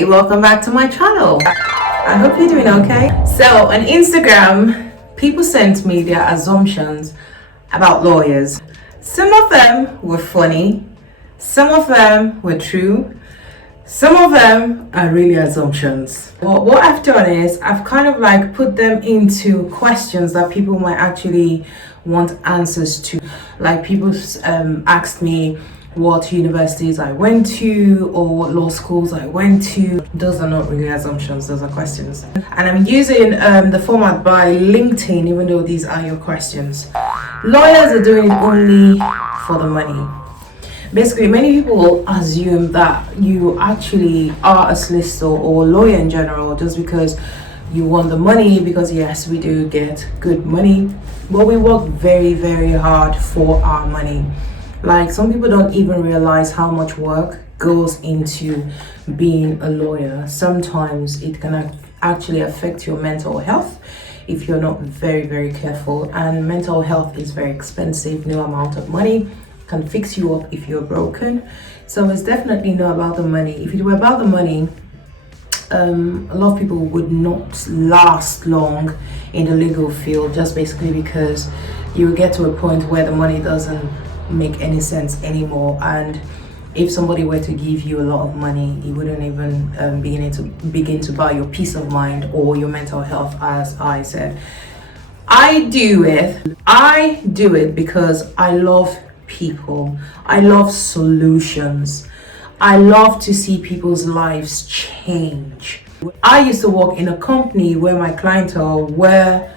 Hi, welcome back to my channel. I hope you're doing okay. So on Instagram, people sent me their assumptions about lawyers. Some of them were funny, some of them were true, some of them are really assumptions. But what I've done is I've kind of like put them into questions that people might actually want answers to. Like people asked me what universities I went to or what law schools I went to. Those are not really assumptions, those are questions. And I'm using the format by LinkedIn, even though these are your questions. Lawyers are doing it only for the money. Basically, many people assume that you actually are a solicitor or a lawyer in general just because you want the money, because yes, we do get good money, but we work very, very hard for our money. Like, some people don't even realize how much work goes into being a lawyer. Sometimes it can actually affect your mental health if you're not very, very careful. And mental health is very expensive. No amount of money can fix you up if you're broken. So it's definitely not about the money. If it were about the money, a lot of people would not last long in the legal field, just basically because you will get to a point where the money doesn't make any sense anymore. And if somebody were to give you a lot of money, you wouldn't even begin to buy your peace of mind or your mental health. As I said, I do it because I love people. I love solutions. I love to see people's lives change. I used to work in a company where my clientele were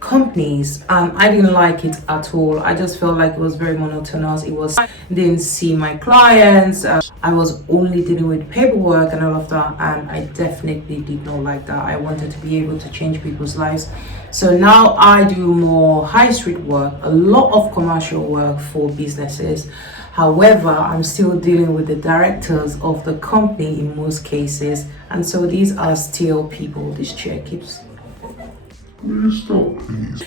companies, and I didn't like it at all. I just felt like it was very monotonous. I didn't see my clients. I was only dealing with paperwork and all of that, and I definitely did not like that. I wanted to be able to change people's lives. So now I do more high street work, a lot of commercial work for businesses. However, I'm still dealing with the directors of the company in most cases, and so these are still people. This chair keeps stop, please.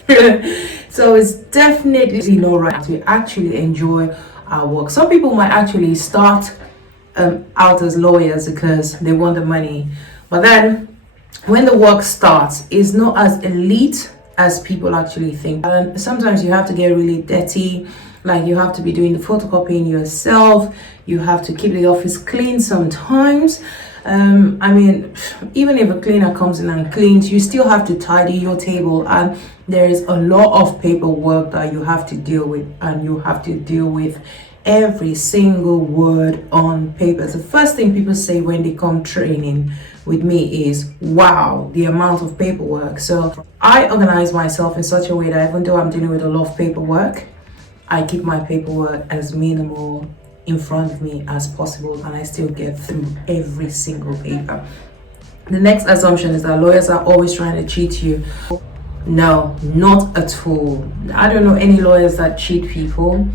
So it's definitely not right to actually enjoy our work. Some people might actually start out as lawyers because they want the money, but then when the work starts, it's not as elite as people actually think. And sometimes you have to get really dirty, like you have to be doing the photocopying yourself, you have to keep the office clean sometimes. I mean, even if a cleaner comes in and cleans, you still have to tidy your table, and there is a lot of paperwork that you have to deal with, and you have to deal with every single word on paper. The first thing people say when they come training with me is, wow, the amount of paperwork. So I organize myself in such a way that even though I'm dealing with a lot of paperwork, I keep my paperwork as minimal in front of me as possible, and I still get through every single paper. The next assumption is that lawyers are always trying to cheat you. No, not at all. I don't know any lawyers that cheat people,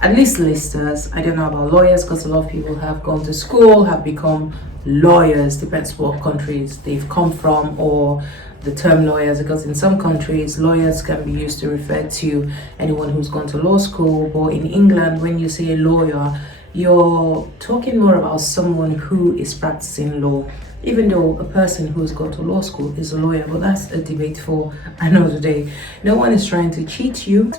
at least solicitors. I don't know about lawyers because a lot of people have gone to school, have become lawyers, depends what countries they've come from, or the term lawyers, because in some countries lawyers can be used to refer to anyone who's gone to law school. But in England, when you say a lawyer, you're talking more about someone who is practicing law, even though a person who's gone to law school is a lawyer. But that's a debate for another day. No one is trying to cheat you,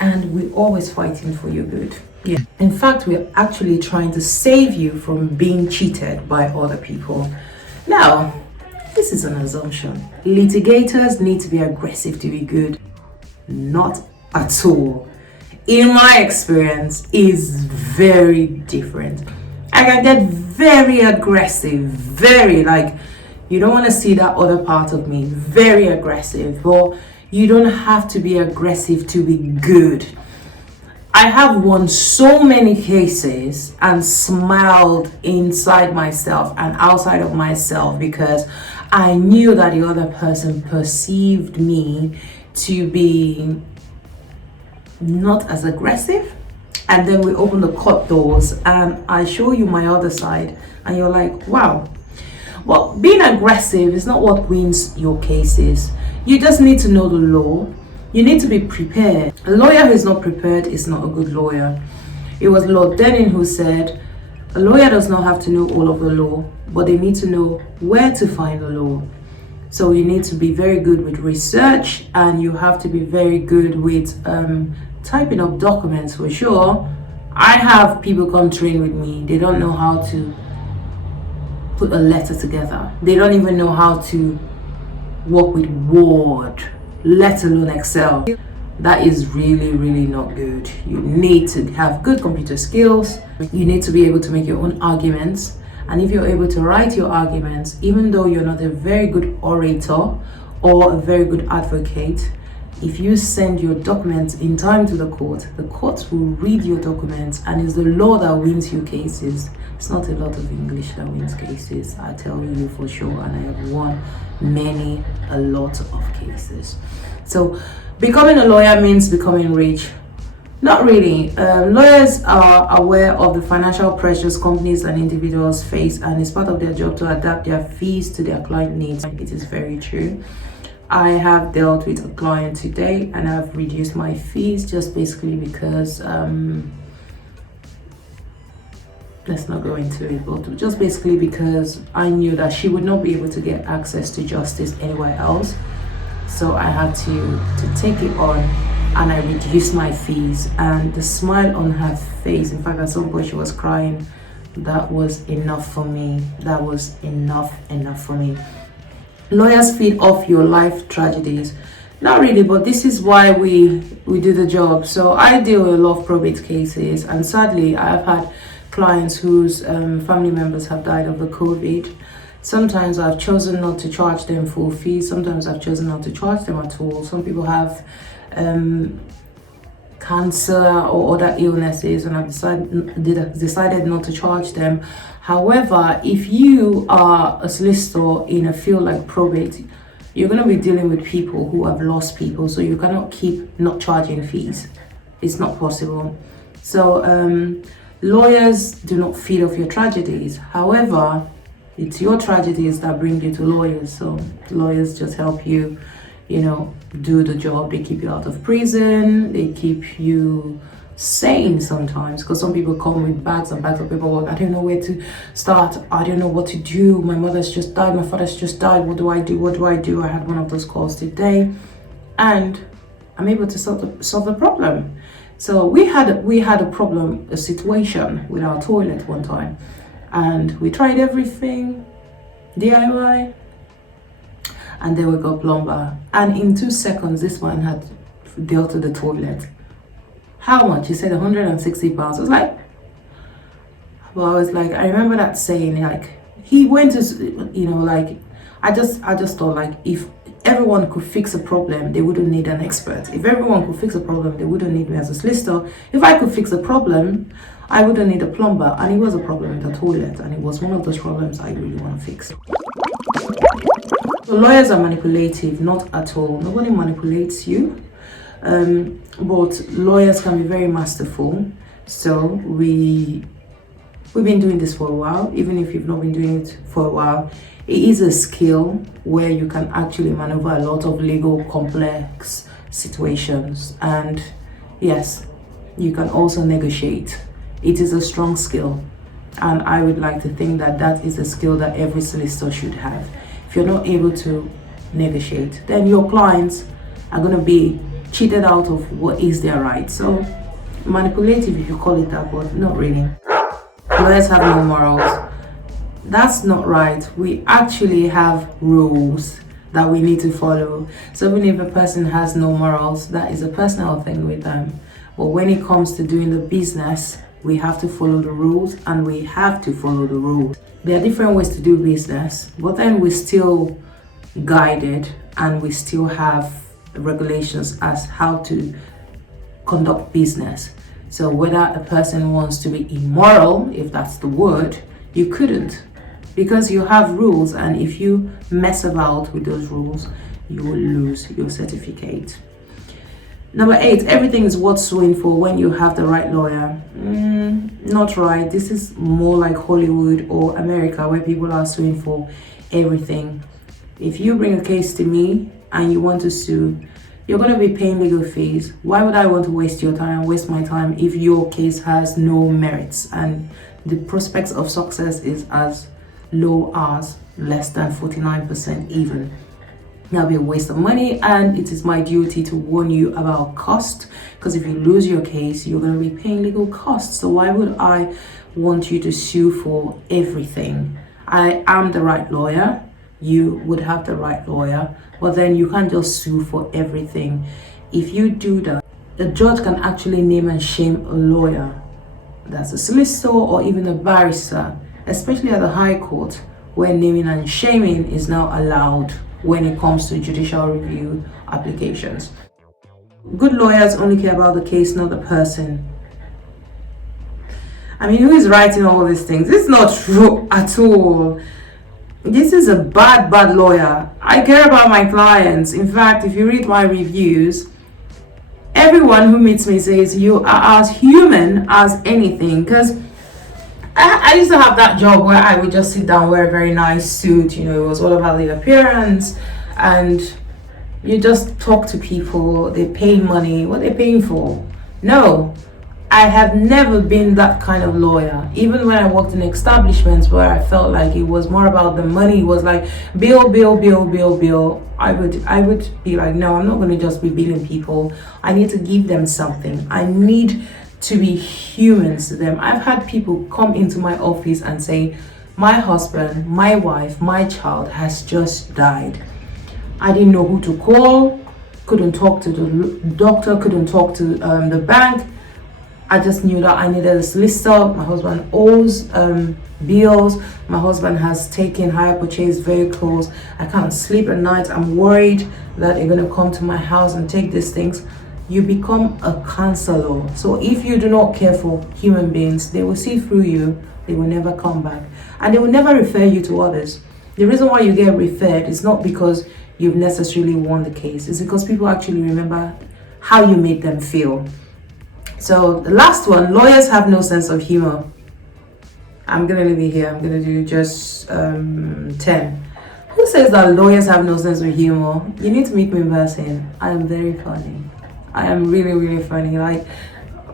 and we're always fighting for your good. Yeah, in fact, we're actually trying to save you from being cheated by other people. Now, this is an assumption. Litigators need to be aggressive to be good. Not at all. In my experience, is very different. I can get very aggressive, very, like, you don't want to see that other part of me, very aggressive, but you don't have to be aggressive to be good. I have won so many cases and smiled inside myself and outside of myself because I knew that the other person perceived me to be not as aggressive. And then we open the court doors and I show you my other side and you're like, wow. Well, being aggressive is not what wins your cases. You just need to know the law. You need to be prepared. A lawyer who is not prepared is not a good lawyer. It was Lord Denning who said, A lawyer does not have to know all of the law, but they need to know where to find the law. So you need to be very good with research, and you have to be very good with typing up documents for sure. I have people come train with me. They don't know how to put a letter together. They don't even know how to work with Word, let alone Excel. That is really, really not good. You need to have good computer skills. You need to be able to make your own arguments. And if you're able to write your arguments, even though you're not a very good orator or a very good advocate, if you send your documents in time to the courts will read your documents, and it's the law that wins you cases. It's not a lot of English that wins cases, I tell you for sure, and I have won a lot of cases. So becoming a lawyer means becoming rich. Not really. Lawyers are aware of the financial pressures companies and individuals face, and it's part of their job to adapt their fees to their client needs. It is very true. I have dealt with a client today and I've reduced my fees just basically because let's not go into it, but just basically because I knew that she would not be able to get access to justice anywhere else. So I had to take it on, and I reduced my fees, and the smile on her face, in fact at some point she was crying. That was enough for me. That was enough for me. Lawyers feed off your life tragedies. Not really, but this is why we do the job. So I deal with a lot of probate cases, and sadly I've had clients whose family members have died of the COVID. Sometimes I've chosen not to charge them full fees. Sometimes I've chosen not to charge them at all. Some people have cancer or other illnesses, and I've decided not to charge them. However, if you are a solicitor in a field like probate, you're going to be dealing with people who have lost people, so you cannot keep not charging fees. It's not possible. So lawyers do not feed off your tragedies. However, it's your tragedies that bring you to lawyers. So lawyers just help you, do the job. They keep you out of prison. They keep you sane sometimes, because some people come with bags and bags of paperwork. I don't know where to start. I don't know what to do. My mother's just died. My father's just died. What do I do? I had one of those calls today, and I'm able to solve the problem. So we had a situation with our toilet one time, and we tried everything DIY, and then we got plumber, and in 2 seconds this man had dealt with the toilet. How much? He said 160 pounds. I was like, I remember that saying, like, he went to, I just thought, like, if everyone could fix a problem, they wouldn't need an expert. If everyone could fix a problem, they wouldn't need me as a solicitor. If I could fix a problem, I wouldn't need a plumber. And it was a problem with the toilet, and it was one of those problems I really want to fix. So lawyers are manipulative, not at all. Nobody manipulates you. But lawyers can be very masterful. So we've been doing this for a while. Even if you've not been doing it for a while, it is a skill where you can actually maneuver a lot of legal complex situations. And yes, you can also negotiate. It is a strong skill, and I would like to think that that is a skill that every solicitor should have. If you're not able to negotiate, then your clients are going to be cheated out of what is their right. So manipulative, if you call it that, but not really. Lawyers have no morals. That's not right. We actually have rules that we need to follow. So even if a person has no morals, that is a personal thing with them. But when it comes to doing the business, we have to follow the rules, and we have to follow the rules. There are different ways to do business, but then we're still guided, and we still have regulations as how to conduct business. So whether a person wants to be immoral, if that's the word, you couldn't, because you have rules, and if you mess about with those rules, you will lose your certificate. Number 8, everything is worth suing for when you have the right lawyer. Not right. This is more like Hollywood or America, where people are suing for everything. If you bring a case to me and you want to sue, you're going to be paying legal fees. Why would I want to waste your time, waste my time, if your case has no merits and the prospects of success is as low as less than 49% even. That'll be a waste of money, and it is my duty to warn you about cost, because if you lose your case, you're going to be paying legal costs. So why would I want you to sue for everything? I am the right lawyer, you would have the right lawyer, but then you can't just sue for everything. If you do that, the judge can actually name and shame a lawyer, that's a solicitor or even a barrister, especially at the High Court, where naming and shaming is now allowed when it comes to judicial review applications. Good lawyers only care about the case, not the person. I mean, who is writing all these things? It's not true at all. This is a bad lawyer. I care about my clients. In fact, if you read my reviews, everyone who meets me says you are as human as anything. Because I used to have that job where I would just sit down, wear a very nice suit, you know, it was all about the appearance, and you just talk to people, they pay money, what are they paying for? No, I have never been that kind of lawyer. Even when I worked in establishments where I felt like it was more about the money, it was like bill, I would be like, no, I'm not going to just be billing people. I need to give them something. I need to be humans to them. I've had people come into my office and say, my husband, my wife, my child has just died. I didn't know who to call, couldn't talk to the doctor, couldn't talk to the bank. I just knew that I needed a solicitor. My husband owes bills. My husband has taken hire purchase vehicles. I can't sleep at night. I'm worried that they're going to come to my house and take these things. You become a counselor. So if you do not care for human beings, they will see through you. They will never come back. And they will never refer you to others. The reason why you get referred is not because you've necessarily won the case. It's because people actually remember how you made them feel. So the last one, lawyers have no sense of humor. I'm going to leave it here. I'm going to do just 10. Who says that lawyers have no sense of humor? You need to meet me in person. I am very funny. I am really funny. Like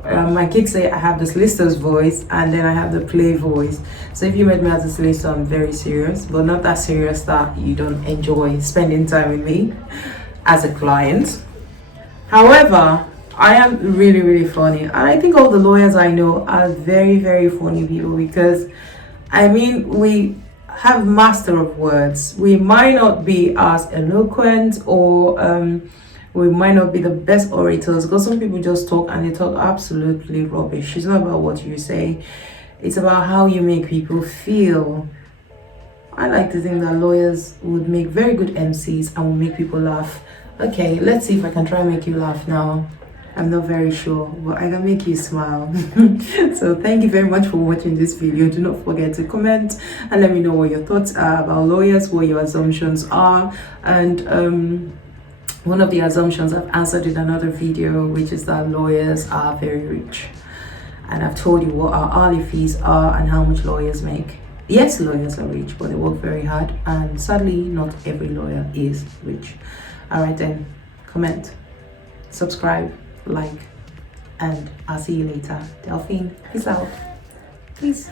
my kids say I have the solicitor's voice and then I have the play voice. So if you met me as a solicitor, I'm very serious, but not that serious that you don't enjoy spending time with me as a client. However, I am really funny, and I think all the lawyers I know are very funny people, because I mean, we have master of words. We might not be as eloquent or we might not be the best orators, because some people just talk and they talk absolutely rubbish. It's not about what you say, it's about how you make people feel. I like to think that lawyers would make very good MCs and will make people laugh. Okay, let's see if I can try and make you laugh now. I'm not very sure, but I can make you smile. So thank you very much for watching this video. Do not forget to comment and let me know what your thoughts are about lawyers, what your assumptions are. And one of the assumptions I've answered in another video, which is that lawyers are very rich. And I've told you what our hourly fees are and how much lawyers make. Yes, lawyers are rich, but they work very hard, and sadly not every lawyer is rich. All right then, comment, subscribe, like, and I'll see you later. Delphine, peace out. Peace.